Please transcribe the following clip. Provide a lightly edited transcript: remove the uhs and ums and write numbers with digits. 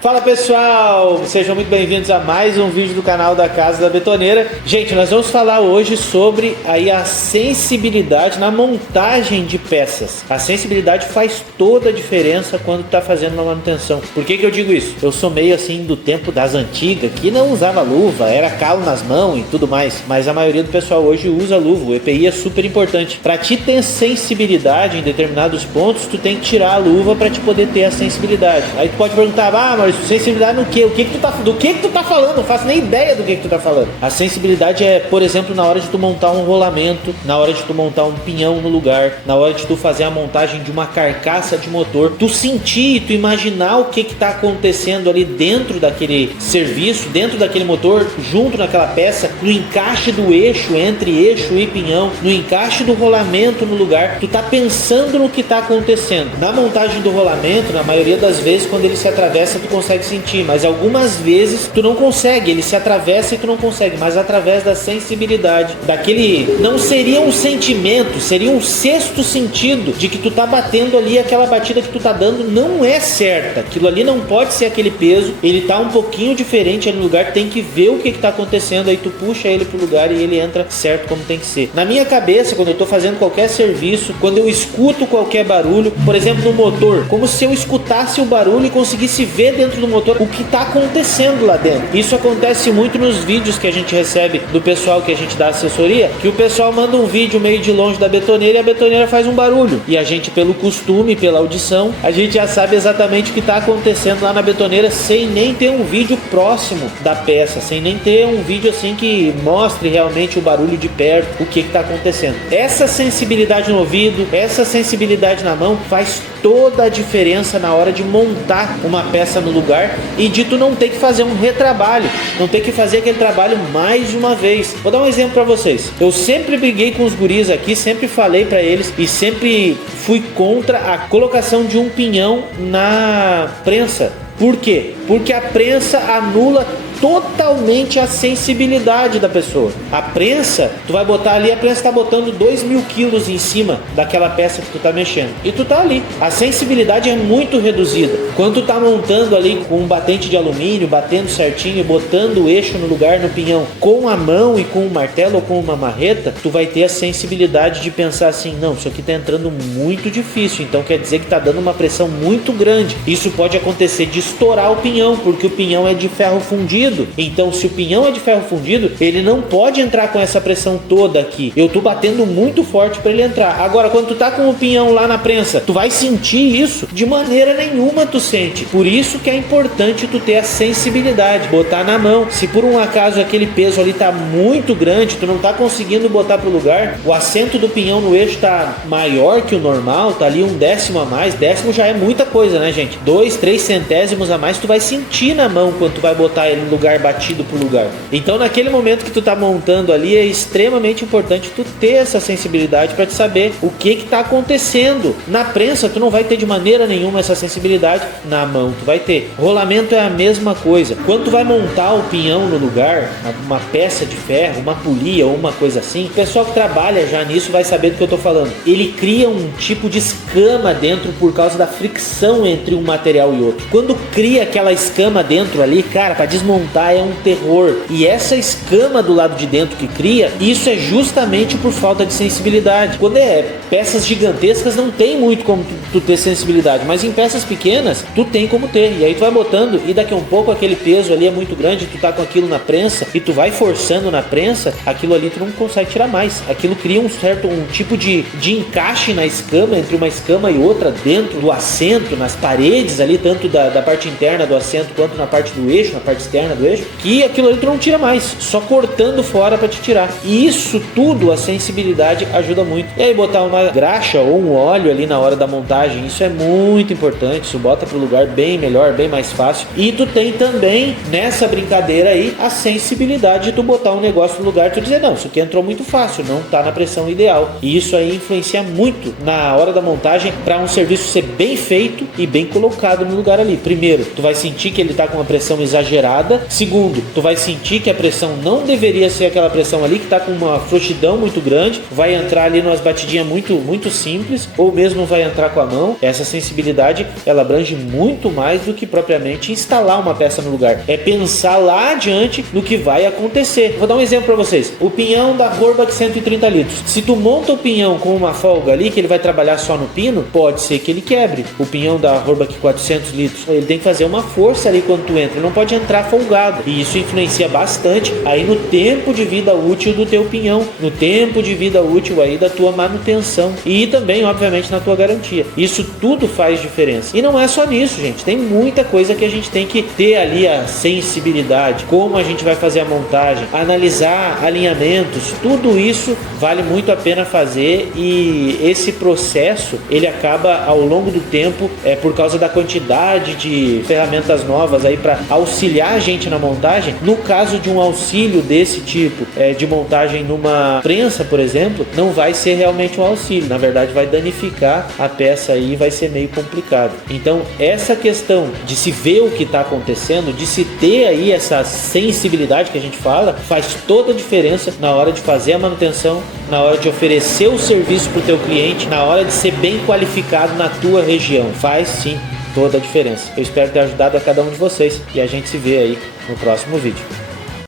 Fala pessoal, sejam muito bem-vindos a mais um vídeo do canal da Casa da Betoneira. Gente, nós vamos falar hoje sobre aí a sensibilidade na montagem de peças. A sensibilidade faz toda a diferença quando tá fazendo uma manutenção. Por que eu digo isso? Eu sou meio assim do tempo das antigas, que não usava luva, era calo nas mãos e tudo mais. Mas a maioria do pessoal hoje usa luva. O EPI é super importante. Para te ter sensibilidade em determinados pontos, tu tem que tirar a luva para te poder ter a sensibilidade. Aí tu pode perguntar, mas sensibilidade no quê? Do que tu tá falando? Não faço nem ideia do que tu tá falando. A sensibilidade é, por exemplo, na hora de tu montar um rolamento, na hora de tu montar um pinhão no lugar, na hora de tu fazer a montagem de uma carcaça de motor, tu sentir, tu imaginar o que tá acontecendo ali dentro daquele serviço, dentro daquele motor, junto naquela peça, no encaixe do eixo, entre eixo e pinhão, no encaixe do rolamento no lugar, tu tá pensando no que tá acontecendo. Na montagem do rolamento, na maioria das vezes, quando ele se atravessa, tu consegue sentir, mas algumas vezes tu não consegue, ele se atravessa e tu não consegue, mas através da sensibilidade, daquele, não seria um sentimento, seria um sexto sentido de que tu tá batendo ali, aquela batida que tu tá dando não é certa, aquilo ali não pode ser aquele peso, ele tá um pouquinho diferente ali no lugar, tem que ver o que tá acontecendo, aí tu puxa ele pro lugar e ele entra certo como tem que ser. Na minha cabeça, quando eu tô fazendo qualquer serviço, quando eu escuto qualquer barulho, por exemplo no motor, como se eu escutasse o barulho e conseguisse ver dentro do motor o que está acontecendo lá dentro. Isso acontece muito nos vídeos que a gente recebe do pessoal que a gente dá assessoria, que o pessoal manda um vídeo meio de longe da betoneira e a betoneira faz um barulho, e a gente, pelo costume, pela audição, a gente já sabe exatamente o que está acontecendo lá na betoneira sem nem ter um vídeo próximo da peça, sem nem ter um vídeo assim que mostre realmente o barulho de perto, o que está acontecendo. Essa sensibilidade no ouvido, essa sensibilidade na mão faz toda a diferença na hora de montar uma peça no lugar e de tu não ter que fazer um retrabalho, não ter que fazer aquele trabalho mais uma vez. Vou dar um exemplo para vocês. Eu sempre briguei com os guris aqui, sempre falei para eles e sempre fui contra a colocação de um pinhão na prensa. Por quê? Porque a prensa anula totalmente a sensibilidade da pessoa. A prensa, tu vai botar ali, a prensa tá botando 2.000 quilos em cima daquela peça que tu tá mexendo, e tu tá ali, a sensibilidade é muito reduzida. Quando tu tá montando ali com um batente de alumínio, batendo certinho, botando o eixo no lugar no pinhão, com a mão e com um martelo ou com uma marreta, tu vai ter a sensibilidade de pensar assim, não, isso aqui tá entrando muito difícil, então quer dizer que tá dando uma pressão muito grande. Isso pode acontecer de estourar o pinhão, porque o pinhão é de ferro fundido. Então, se o pinhão é de ferro fundido, ele não pode entrar com essa pressão toda aqui. Eu tô batendo muito forte para ele entrar. Agora, quando tu tá com o pinhão lá na prensa, tu vai sentir isso? De maneira nenhuma tu sente. Por isso que é importante tu ter a sensibilidade, botar na mão. Se por um acaso aquele peso ali tá muito grande, tu não tá conseguindo botar pro lugar, o assento do pinhão no eixo tá maior que o normal, tá ali 1/10 a mais. Décimo já é muita coisa, né, gente? 2, 3 centésimos a mais, tu vai sentir na mão quando tu vai botar ele no lugar batido pro lugar. Então, naquele momento que tu tá montando ali, é extremamente importante tu ter essa sensibilidade para te saber o que tá acontecendo. Na prensa, tu não vai ter de maneira nenhuma essa sensibilidade, na mão tu vai ter. Rolamento é a mesma coisa. Quando tu vai montar o pinhão no lugar, uma peça de ferro, uma polia ou uma coisa assim, o pessoal que trabalha já nisso vai saber do que eu tô falando. Ele cria um tipo de escama dentro por causa da fricção entre um material e outro. Quando cria aquela escama dentro ali, cara, para desmontar é um terror. E essa escama do lado de dentro que cria, isso é justamente por falta de sensibilidade. Quando é peças gigantescas, não tem muito como tu ter sensibilidade, mas em peças pequenas, tu tem como ter. E aí tu vai botando, e daqui a um pouco aquele peso ali é muito grande, tu tá com aquilo na prensa, e tu vai forçando na prensa, aquilo ali tu não consegue tirar mais. Aquilo cria um tipo de encaixe na escama, entre uma escama e outra, dentro do assento, nas paredes ali, tanto da parte interna do assento, quanto na parte do eixo, na parte externa do eixo, que aquilo ali tu não tira mais, só cortando fora para te tirar. E isso tudo, a sensibilidade ajuda muito. E aí botar uma graxa ou um óleo ali na hora da montagem, isso é muito importante, isso bota pro lugar bem melhor, bem mais fácil. E tu tem também, nessa brincadeira aí, a sensibilidade de tu botar um negócio no lugar e tu dizer, não, isso aqui entrou muito fácil, não tá na pressão ideal. E isso aí influencia muito na hora da montagem montagem para um serviço ser bem feito e bem colocado no lugar ali. Primeiro, tu vai sentir que ele está com uma pressão exagerada. Segundo, tu vai sentir que a pressão não deveria ser aquela pressão ali que está com uma frouxidão muito grande, vai entrar ali numas batidinhas muito simples, ou mesmo vai entrar com a mão. Essa sensibilidade, ela abrange muito mais do que propriamente instalar uma peça no lugar. É pensar lá adiante no que vai acontecer. Vou dar um exemplo para vocês. O pinhão da Horbach 130 litros. Se tu monta o pinhão com uma folga ali, que ele vai trabalhar só no pino, pode ser que ele quebre. O pinhão da Horbach 400 litros, ele tem que fazer uma força ali quando tu entra, ele não pode entrar folgado. E isso influencia bastante aí no tempo de vida útil do teu pinhão, no tempo de vida útil aí da tua manutenção e também, obviamente, na tua garantia. Isso tudo faz diferença. E não é só nisso, gente. Tem muita coisa que a gente tem que ter ali a sensibilidade, como a gente vai fazer a montagem, analisar alinhamentos, tudo isso vale muito a pena fazer, e esse processo ele acaba ao longo do tempo, por causa da quantidade de ferramentas novas aí para auxiliar a gente na montagem. No caso de um auxílio desse tipo, de montagem numa prensa, por exemplo, não vai ser realmente um auxílio, na verdade vai danificar a peça aí, vai ser meio complicado. Então essa questão de se ver o que está acontecendo, de se ter aí essa sensibilidade que a gente fala, faz toda a diferença na hora de fazer a manutenção, na hora de oferecer o serviço para o teu cliente, na hora de ser bem qualificado na tua região. Faz sim toda a diferença. Eu espero ter ajudado a cada um de vocês e a gente se vê aí no próximo vídeo.